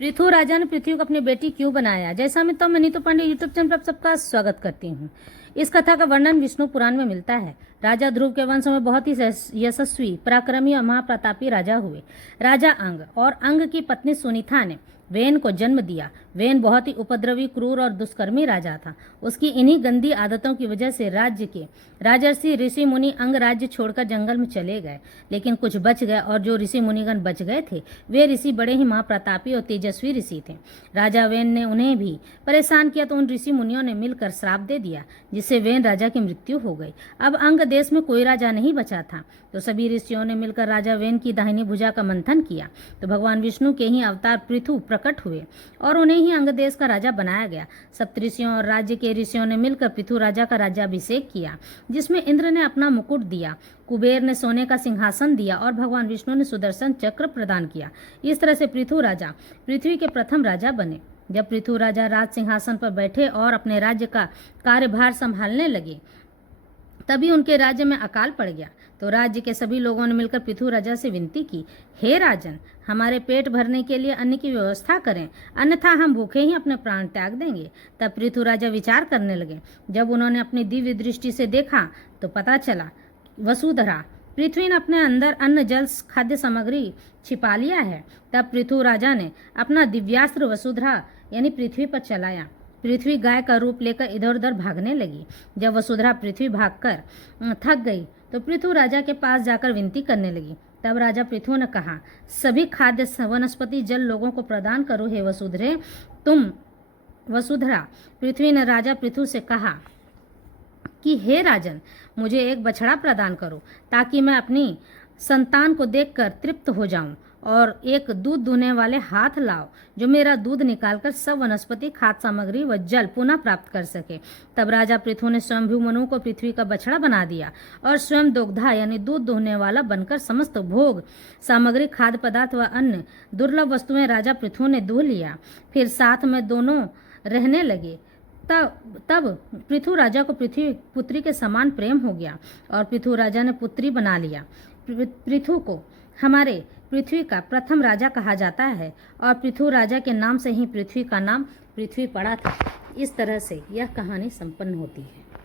पृथु राजा ने पृथ्वी को अपनी बेटी क्यों बनाया? जैसा मैं नीतू पांडे यूट्यूब चैनल पर सबका स्वागत करती हूँ। इस कथा का वर्णन विष्णु पुराण में मिलता है। राजा ध्रुव के वंश में बहुत ही यशस्वी, पराक्रमी और महाप्रतापी राजा हुए। राजा अंग और अंग की पत्नी सुनीता ने वेन को जन्म दिया। वेन बहुत ही उपद्रवी, क्रूर और दुष्कर्मी राजा था। उसकी इन्हीं गंदी आदतों की वजह से राज्य के राजर्षि ऋषि मुनि अंग राज्य छोड़कर जंगल में चले गए, लेकिन कुछ बच गए और जो ऋषि मुनिगण बच गए थे वे ऋषि बड़े ही महाप्रतापी और तेजस्वी ऋषि थे। राजा वेन ने उन्हें भी परेशान किया तो उन ऋषि मुनियों ने मिलकर श्राप दे दिया, जिससे वेन राजा की मृत्यु हो गई। अब अंग देश में कोई राजा नहीं बचा था, तो सभी ऋषियों ने मिलकर राजा वेन की दाहिनी भुजा का मंथन किया तो भगवान विष्णु के ही अवतार पृथु प्रकट हुए और उन्हें ही अंग देश का राजा बनाया गया। सप्तऋषियों और राज्य के ऋषियों ने मिलकर पृथु राजा का राज्याभिषेक किया, जिसमें इंद्र ने अपना मुकुट दिया, कुबेर ने सोने का सिंहासन दिया और भगवान विष्णु ने सुदर्शन चक्र प्रदान किया। इस तरह से पृथु राजा पृथ्वी के प्रथम राजा बने। जब पृथु राजा राज सिंहासन पर बैठे और अपने राज्य का कार्यभार संभालने लगे, तभी उनके राज्य में अकाल पड़ गया। तो राज्य के सभी लोगों ने मिलकर पृथु राजा से विनती की, हे राजन, हमारे पेट भरने के लिए अन्न की व्यवस्था करें, अन्यथा हम भूखे ही अपने प्राण त्याग देंगे। तब पृथु राजा विचार करने लगे। जब उन्होंने अपनी दिव्य दृष्टि से देखा तो पता चला वसुधरा पृथ्वी ने अपने अंदर अन्न, जल, खाद्य सामग्री छिपा लिया है। तब पृथु राजा ने अपना दिव्यास्त्र वसुधरा यानी पृथ्वी पर चलाया। पृथ्वी गाय का रूप लेकर इधर उधर भागने लगी। जब वसुधरा पृथ्वी भागकर थक गई तो पृथु राजा के पास जाकर विनती करने लगी। तब राजा पृथु ने कहा, सभी खाद्य, वनस्पति, जल लोगों को प्रदान करो हे वसुधरे। तुम वसुधरा पृथ्वी ने राजा पृथु से कहा कि हे राजन, मुझे एक बछड़ा प्रदान करो ताकि मैं अपनी संतान को देखकर तृप्त हो जाऊं, और एक दूध दूहने वाले हाथ लाओ जो मेरा दूध निकालकर सब वनस्पति, खाद्य सामग्री व जल पुनः प्राप्त कर सके। तब राजा पृथु ने स्वयंभू मनु को पृथ्वी का बछड़ा बना दिया और स्वयं दोग्धा यानी दूध दूहने वाला बनकर समस्त भोग सामग्री, खाद्य पदार्थ व अन्य दुर्लभ वस्तुएं राजा पृथु ने दूह लिया। फिर साथ में दोनों रहने लगे। तब पृथु राजा को पृथ्वी पुत्री के समान प्रेम हो गया और पृथु राजा ने पुत्री बना लिया। पृथु को हमारे पृथ्वी का प्रथम राजा कहा जाता है और पृथु राजा के नाम से ही पृथ्वी का नाम पृथ्वी पड़ा था। इस तरह से यह कहानी संपन्न होती है।